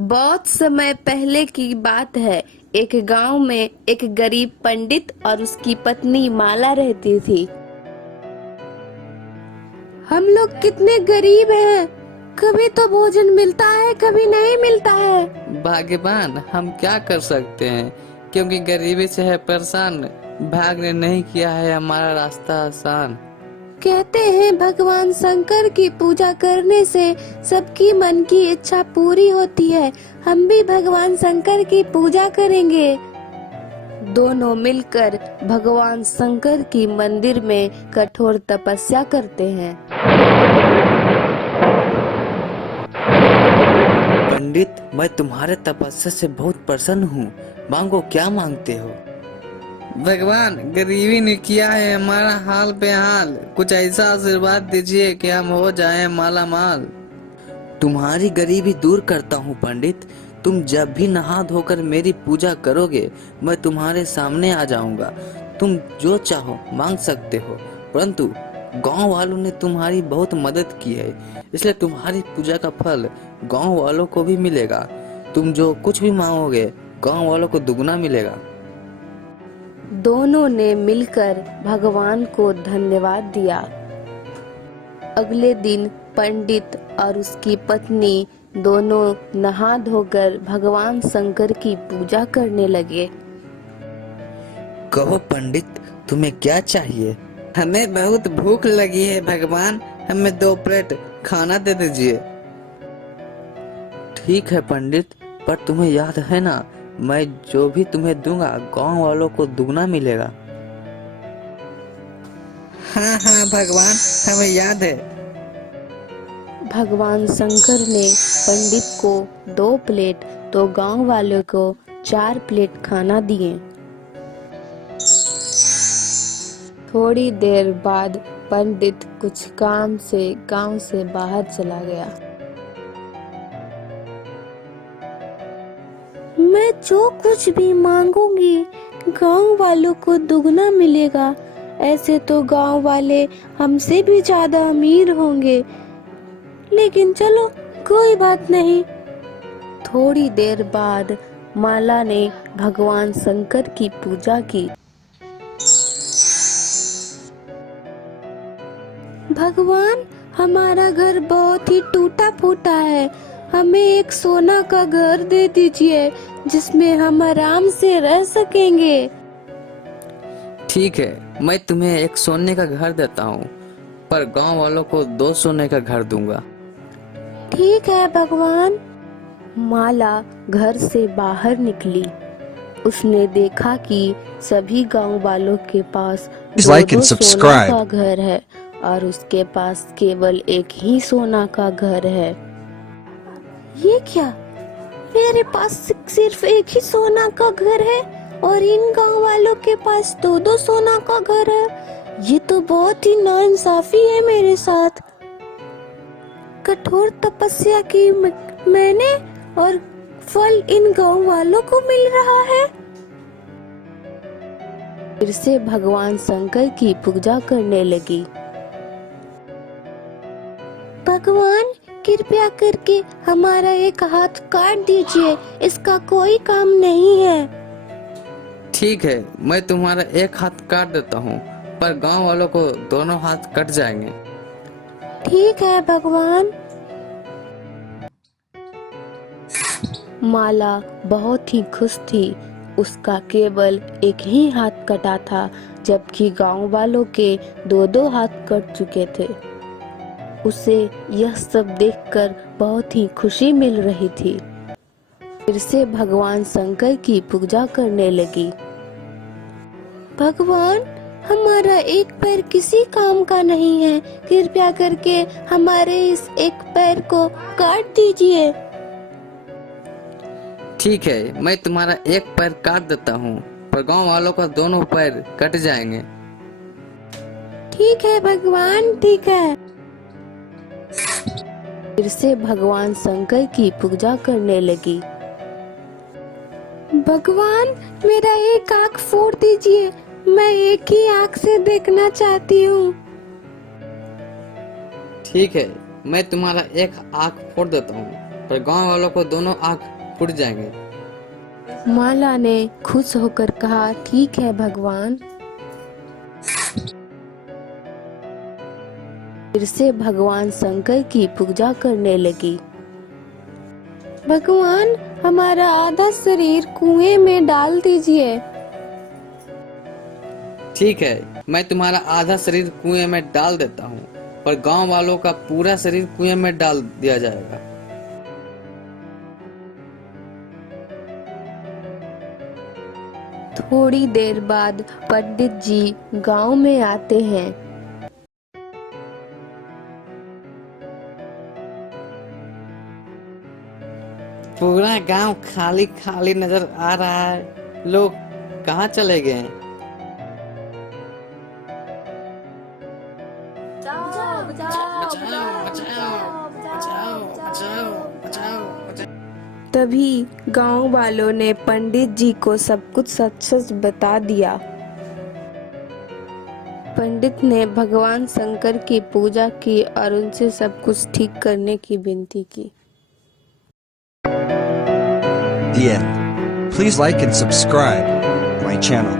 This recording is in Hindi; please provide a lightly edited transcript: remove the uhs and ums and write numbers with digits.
बहुत समय पहले की बात है। एक गांव में एक गरीब पंडित और उसकी पत्नी माला रहती थी। हम लोग कितने गरीब हैं। कभी तो भोजन मिलता है, कभी नहीं मिलता है। भाग्यवान हम क्या कर सकते हैं, क्योंकि गरीबी से है परेशान। भाग्य ने नहीं किया है हमारा रास्ता आसान। कहते हैं भगवान शंकर की पूजा करने से सबकी मन की इच्छा पूरी होती है। हम भी भगवान शंकर की पूजा करेंगे। दोनों मिलकर भगवान शंकर की मंदिर में कठोर तपस्या करते हैं। पंडित, मैं तुम्हारे तपस्या से बहुत प्रसन्न हूँ। मांगो, क्या मांगते हो? भगवान, गरीबी ने किया है हमारा हाल बेहाल। कुछ ऐसा आशीर्वाद दीजिए कि हम हो जाएं माला माल। तुम्हारी गरीबी दूर करता हूँ पंडित। तुम जब भी नहा धोकर मेरी पूजा करोगे, मैं तुम्हारे सामने आ जाऊंगा। तुम जो चाहो मांग सकते हो, परंतु गांव वालों ने तुम्हारी बहुत मदद की है, इसलिए तुम्हारी पूजा का फल गांव वालों को भी मिलेगा। तुम जो कुछ भी मांगोगे, गांव वालों को दुगना मिलेगा। दोनों ने मिलकर भगवान को धन्यवाद दिया। अगले दिन पंडित और उसकी पत्नी दोनों नहा धोकर भगवान शंकर की पूजा करने लगे। कहो पंडित, तुम्हें क्या चाहिए? हमें बहुत भूख लगी है भगवान, हमें 2 प्लेट खाना दे दीजिए। ठीक है पंडित, पर तुम्हें याद है ना, मैं जो भी तुम्हें दूंगा गांव वालों को दुगना मिलेगा। हाँ हाँ भगवान, हमें याद है। भगवान शंकर ने पंडित को 2 प्लेट तो गांव वालों को 4 प्लेट खाना दिए। थोड़ी देर बाद पंडित कुछ काम से गांव से बाहर चला गया। मैं जो कुछ भी मांगूंगी गांव वालों को दुगना मिलेगा। ऐसे तो गांव वाले हमसे भी ज्यादा अमीर होंगे, लेकिन चलो कोई बात नहीं। थोड़ी देर बाद माला ने भगवान शंकर की पूजा की। भगवान, हमारा घर बहुत ही टूटा फूटा है। हमें एक सोना का घर दे दीजिए जिसमें हम आराम से रह सकेंगे। ठीक है, मैं तुम्हें एक सोने का घर देता हूँ, पर गांव वालों को 2 सोने का घर दूंगा। ठीक है भगवान। माला घर से बाहर निकली। उसने देखा कि सभी गांव वालों के पास like दो and सोना subscribe. का घर है और उसके पास केवल एक ही सोना का घर है। ये क्या? मेरे पास सिर्फ एक ही सोना का घर है और इन गांव वालों के पास 2 सोना का घर है। ये तो बहुत ही नाइंसाफी है मेरे साथ। कठोर तपस्या की मैंने और फल इन गांव वालों को मिल रहा है। फिर से भगवान शंकर की पूजा करने लगी। भगवान, कृपया करके हमारा एक हाथ काट दीजिए, इसका कोई काम नहीं है। ठीक है, मैं तुम्हारा एक हाथ काट देता हूँ, पर गांव वालों को दोनों हाथ कट जाएंगे। ठीक है भगवान। माला बहुत ही खुश थी। उसका केवल एक ही हाथ कटा था, जबकि गांव वालों के 2 हाथ कट चुके थे। उसे यह सब देखकर बहुत ही खुशी मिल रही थी। फिर से भगवान शंकर की पूजा करने लगी। भगवान, हमारा एक पैर किसी काम का नहीं है। कृपया करके हमारे इस एक पैर को काट दीजिए। ठीक है, मैं तुम्हारा एक पैर काट देता हूँ, पर गांव वालों का दोनों पैर कट जाएंगे। ठीक है भगवान, ठीक है। फिर से भगवान शंकर की पूजा करने लगी। भगवान, मेरा एक आँख फोड़ दीजिए, मैं एक ही आँख से देखना चाहती हूँ। ठीक है, मैं तुम्हारा एक आँख फोड़ देता हूँ, पर गांव वालों को दोनों आंख फूट जाएंगे। माला ने खुश होकर कहा, ठीक है भगवान। फिर से भगवान शंकर की पूजा करने लगी। भगवान, हमारा आधा शरीर कुएं में डाल दीजिए। ठीक है, मैं तुम्हारा आधा शरीर कुएं में डाल देता हूँ, पर गांव वालों का पूरा शरीर कुएं में डाल दिया जाएगा। थोड़ी देर बाद पंडित जी गांव में आते हैं। पूरा गांव खाली खाली नजर आ रहा है। लोग कहाँ चले गए हैं? तभी गांव वालों ने पंडित जी को सब कुछ सच सच बता दिया। पंडित ने भगवान शंकर की पूजा की और उनसे सब कुछ ठीक करने की विनती की। The end. Please like and subscribe my channel.